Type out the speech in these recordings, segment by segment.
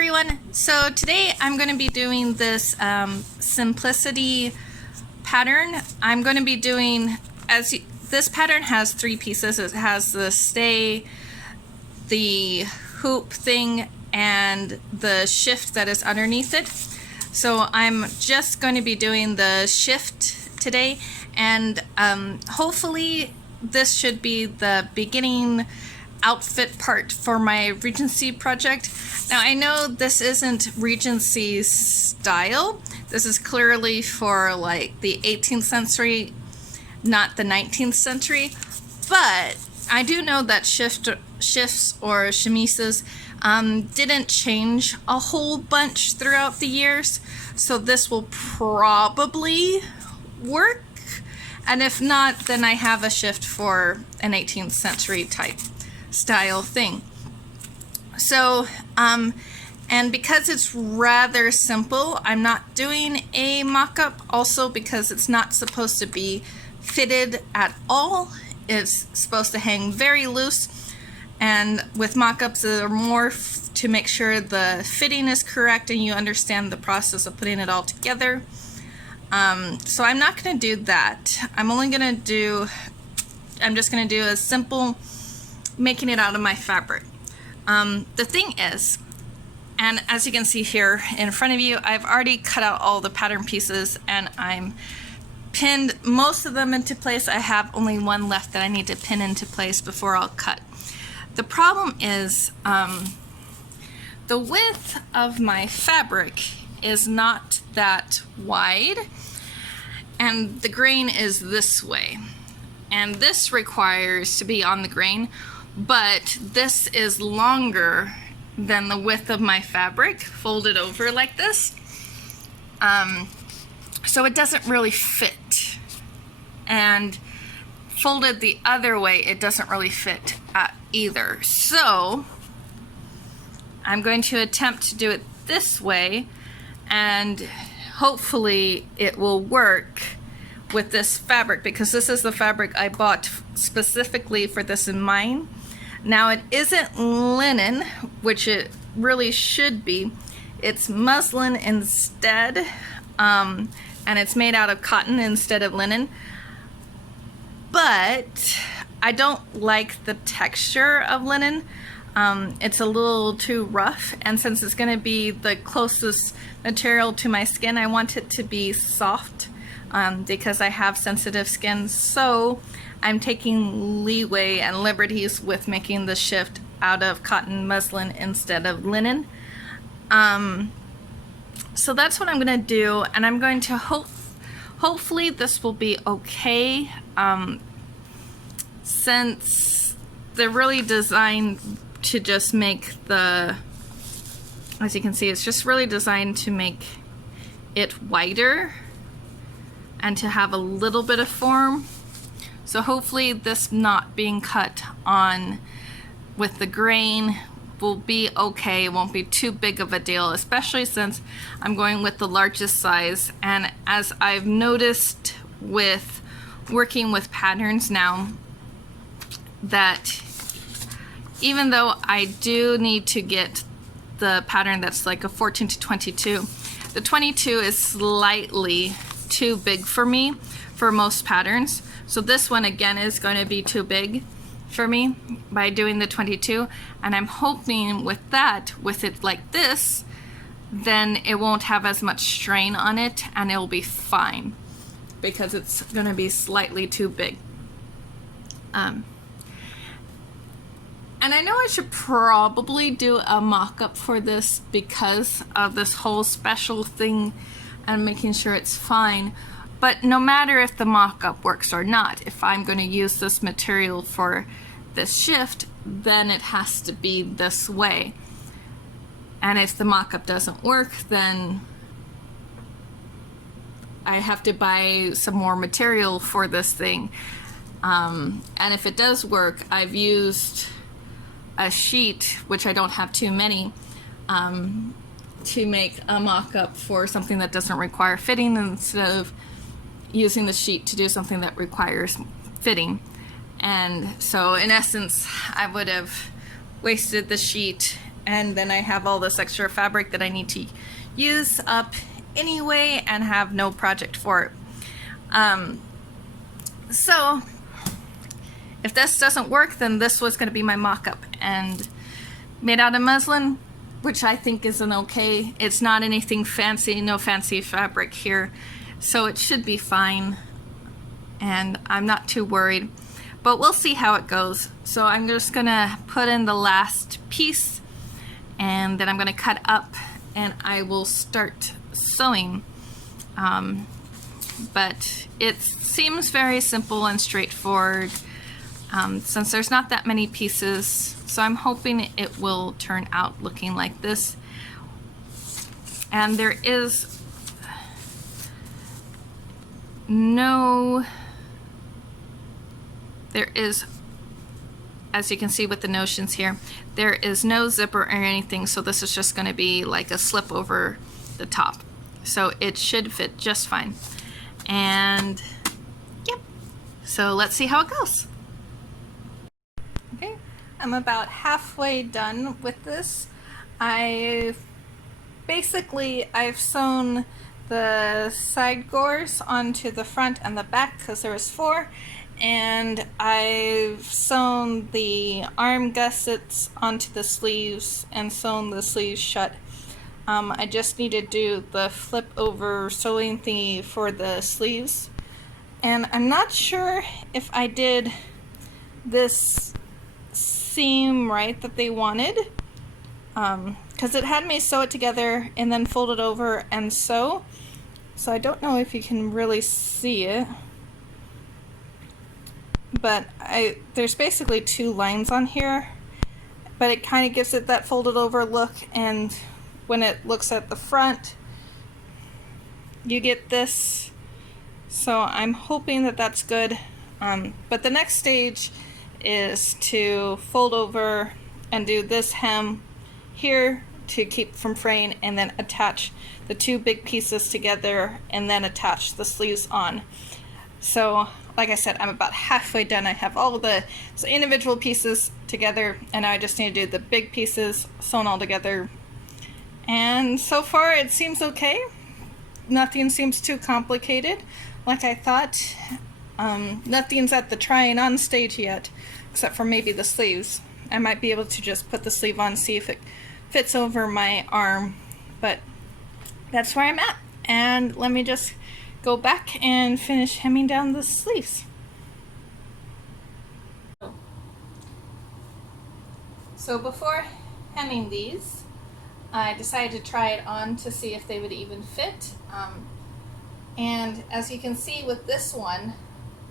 everyone. So today I'm going to be doing this simplicity pattern. I'm going to be doing, this pattern has three pieces. It has the stay, the hoop thing, and the shift that is underneath it. So I'm just going to be doing the shift today, and hopefully this should be the beginning outfit part for my Regency project. Now I know this isn't Regency style. This is clearly for like the 18th century, not the 19th century, but I do know that shifts or chemises didn't change a whole bunch throughout the years, so this will probably work, and if not, then I have a shift for an 18th century type style thing. So and because it's rather simple, I'm not doing a mock-up, also because it's not supposed to be fitted at all. It's supposed to hang very loose, and with mock-ups they're more to make sure the fitting is correct and you understand the process of putting it all together. So I'm not going to do that. I'm just going to do a simple making it out of my fabric. The thing is, and as you can see here in front of you, I've already cut out all the pattern pieces and I'm pinned most of them into place. I have only one left that I need to pin into place before I'll cut. The problem is the width of my fabric is not that wide, and the grain is this way, and this requires to be on the grain, but this is longer than the width of my fabric folded over like this, so it doesn't really fit, and folded the other way it doesn't really fit either. So I'm going to attempt to do it this way, and hopefully it will work with this fabric, because this is the fabric I bought specifically for this in mind. Now it isn't linen, which it really should be. It's muslin instead, and it's made out of cotton instead of linen. But I don't like the texture of linen. It's a little too rough, and since it's going to be the closest material to my skin, I want it to be soft, because I have sensitive skin. So I'm taking leeway and liberties with making the shift out of cotton muslin instead of linen. So that's what I'm going to do, and I'm going to hopefully this will be okay, since they're really designed to just make the, as you can see, it's just really designed to make it wider and to have a little bit of form. So hopefully this not being cut on with the grain will be okay. It won't be too big of a deal, especially since I'm going with the largest size. And as I've noticed with working with patterns now, that even though I do need to get the pattern that's like a 14 to 22, the 22 is slightly too big for me for most patterns. So this one again is going to be too big for me by doing the 22, and I'm hoping with that, with it like this, then it won't have as much strain on it and it'll be fine, because it's going to be slightly too big. And I know I should probably do a mock-up for this because of this whole special thing and making sure it's fine. But no matter if the mock-up works or not, if I'm going to use this material for this shift, then it has to be this way. And if the mock-up doesn't work, then I have to buy some more material for this thing. And if it does work, I've used a sheet, which I don't have too many, to make a mock-up for something that doesn't require fitting, instead of using the sheet to do something that requires fitting. And so in essence I would have wasted the sheet and then I have all this extra fabric that I need to use up anyway and have no project for it. So if this doesn't work, then this was going to be my mock-up, and made out of muslin, which I think is an okay. It's not anything fancy, no fancy fabric here, so it should be fine, and I'm not too worried, but we'll see how it goes. So I'm just gonna put in the last piece, and then I'm gonna cut up, and I will start sewing. But it seems very simple and straightforward, since there's not that many pieces, so I'm hoping it will turn out looking like this. And there is as you can see with the notions here, there is no zipper or anything, so this is just going to be like a slip over the top. So it should fit just fine. And yep, so let's see how it goes. Okay, I'm about halfway done with this. I've sewn the side gores onto the front and the back because there was 4, and I've sewn the arm gussets onto the sleeves and sewn the sleeves shut. I just need to do the flip over sewing thingy for the sleeves, and I'm not sure if I did this seam right that they wanted, because it had me sew it together and then fold it over and sew, so I don't know if you can really see it, but there's basically 2 lines on here, but it kind of gives it that folded over look, and when it looks at the front you get this, so I'm hoping that that's good. But the next stage is to fold over and do this hem here to keep from fraying, and then attach the 2 big pieces together and then attach the sleeves on. So like I said, I'm about halfway done. I have all of the individual pieces together, and now I just need to do the big pieces sewn all together. And so far it seems okay. Nothing seems too complicated like I thought. Nothing's at the trying on stage yet, except for maybe the sleeves. I might be able to just put the sleeve on, see if it fits over my arm, but that's where I'm at. And let me just go back and finish hemming down the sleeves. So before hemming these, I decided to try it on to see if they would even fit. And as you can see with this one,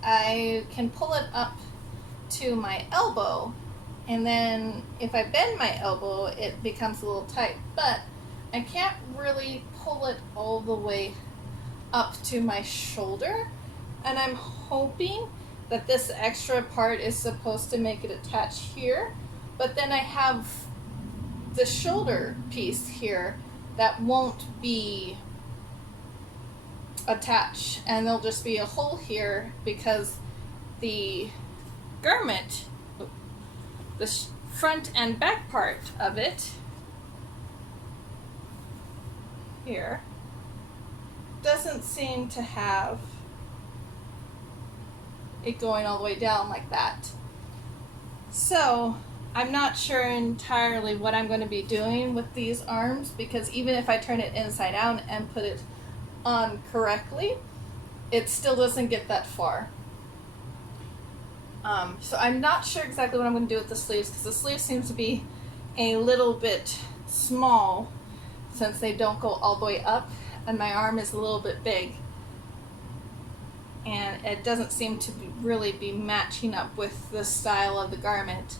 I can pull it up to my elbow, and then if I bend my elbow it becomes a little tight, but I can't really pull it all the way up to my shoulder, and I'm hoping that this extra part is supposed to make it attach here, but then I have the shoulder piece here that won't be attached, and there'll just be a hole here because the garment, the front and back part of it here, doesn't seem to have it going all the way down like that. So I'm not sure entirely what I'm going to be doing with these arms, because even if I turn it inside out and put it on correctly, it still doesn't get that far. So I'm not sure exactly what I'm going to do with the sleeves, because the sleeve seems to be a little bit small since they don't go all the way up, and my arm is a little bit big, and it doesn't seem to really be matching up with the style of the garment.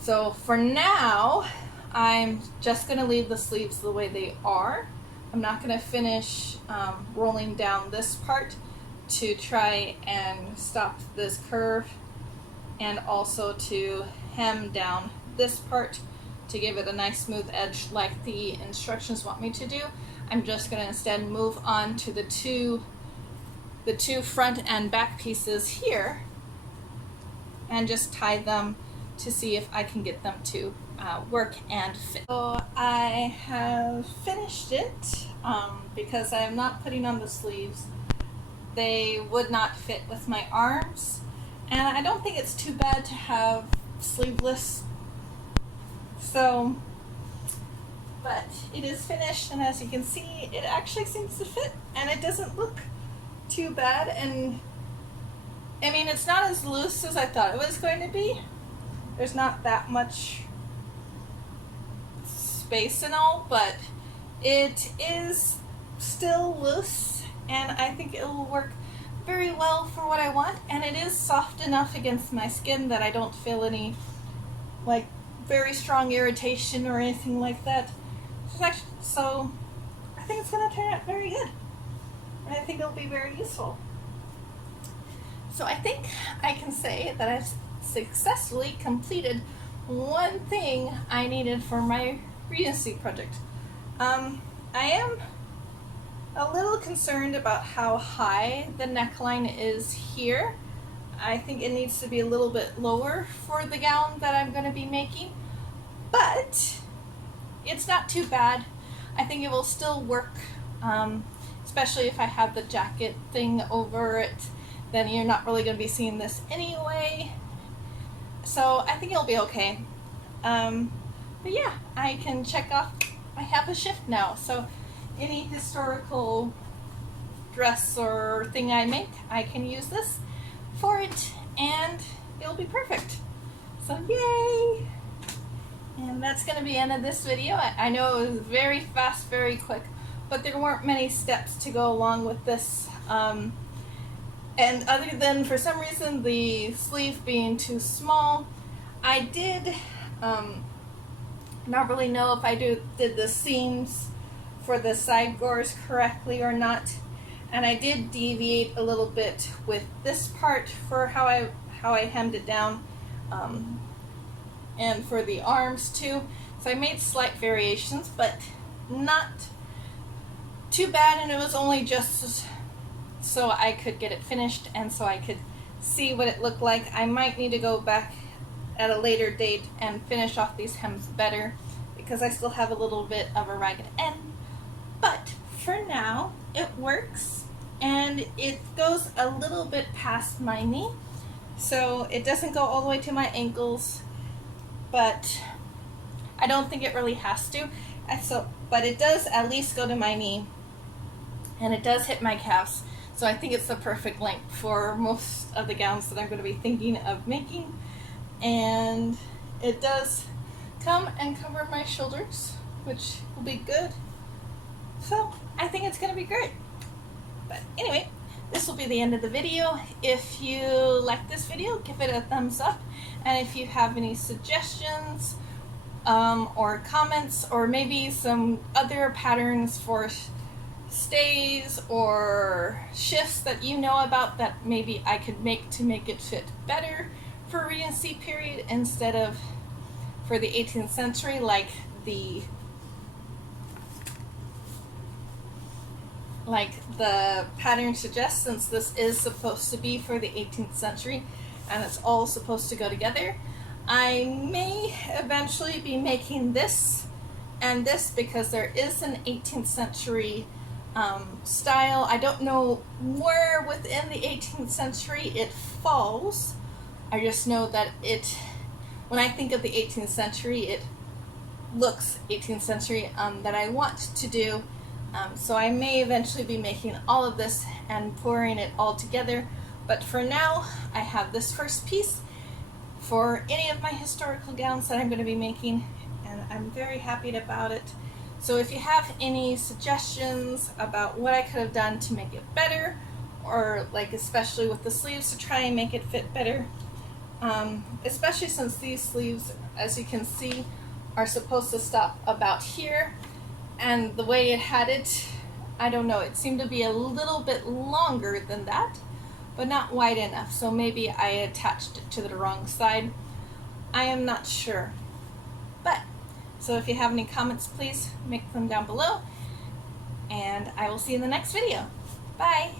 So for now, I'm just going to leave the sleeves the way they are. I'm not going to finish rolling down this part to try and stop this curve, and also to hem down this part to give it a nice smooth edge like the instructions want me to do. I'm just going to instead move on to the two front and back pieces here and just tie them to see if I can get them to work and fit. So I have finished it because I am not putting on the sleeves. They would not fit with my arms, and I don't think it's too bad to have sleeveless. So, but it is finished, and as you can see, it actually seems to fit, and it doesn't look too bad. And I mean, it's not as loose as I thought it was going to be. There's not that much space and all, but it is still loose, and I think it will work very well for what I want. And it is soft enough against my skin that I don't feel any like very strong irritation or anything like that. So I think it's going to turn out very good, and I think it'll be very useful. So I think I can say that I've successfully completed one thing I needed for my Regency project. I am a little concerned about how high the neckline is here. I think it needs to be a little bit lower for the gown that I'm going to be making, but it's not too bad. I think it will still work, especially if I have the jacket thing over it. Then you're not really going to be seeing this anyway, so I think it'll be okay. But yeah, I can check off I have a shift now, so any historical dress or thing I make, I can use this for it, and it'll be perfect. So yay! And that's going to be the end of this video. I know it was very fast, very quick, but there weren't many steps to go along with this. And other than, for some reason, the sleeve being too small, I did not really know if I did the seams for the side gores correctly or not. And I did deviate a little bit with this part for how I hemmed it down, and for the arms too. So I made slight variations, but not too bad, and it was only just so I could get it finished and so I could see what it looked like. I might need to go back at a later date and finish off these hems better because I still have a little bit of a ragged end. But for now, it works, and it goes a little bit past my knee, so it doesn't go all the way to my ankles, but I don't think it really has to. But it does at least go to my knee, and it does hit my calves. So I think it's the perfect length for most of the gowns that I'm going to be thinking of making. And it does come and cover my shoulders, which will be good. So I think it's going to be great. But anyway, this will be the end of the video. If you like this video, give it a thumbs up. And if you have any suggestions or comments, or maybe some other patterns for stays or shifts that you know about that maybe I could make to make it fit better for Regency period instead of for the 18th century, like the pattern suggests, since this is supposed to be for the 18th century and it's all supposed to go together. I may eventually be making this and this because there is an 18th century style. I don't know where within the 18th century it falls. I just know that when I think of the 18th century, it looks 18th century that I want to do. So I may eventually be making all of this and pouring it all together. But for now, I have this first piece for any of my historical gowns that I'm going to be making, and I'm very happy about it. So if you have any suggestions about what I could have done to make it better, or like especially with the sleeves to try and make it fit better, especially since these sleeves, as you can see, are supposed to stop about here, and the way it had it, I don't know, it seemed to be a little bit longer than that, but not wide enough, so maybe I attached it to the wrong side. I am not sure. But so if you have any comments, please make them down below, and I will see you in the next video. Bye!